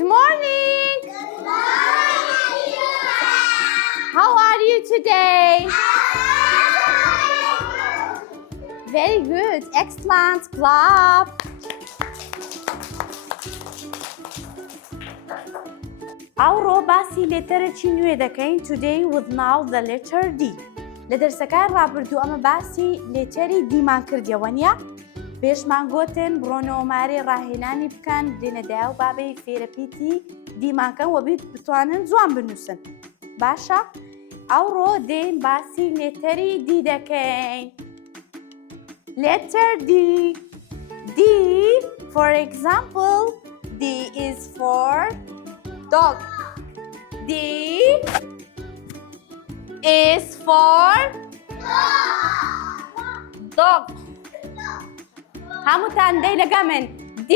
Good morning. Good morning. How are you today? Very good. Excellent. Clap. ئەوڕۆ باسی لێتەرێکی نوێ دەکەین today with now the letter D. لە دەرسەکان ڕابردوو ئەمە باسی لێتەری دیمان کردیەوە نیە؟ پێشمان گوتن بڕۆنەوە مارەی ڕاهێنانی بکەن دێنە دایە و بابەی فێرەپیتی دیمانکەن و بتوانن جوان بنووسن. باشە؟ ئەوڕۆ دێن باسی لێتەری دی دەکەین. Letter D. D, for example, D is for dog. D is for dog. هەمووتان دەی لەگە من. D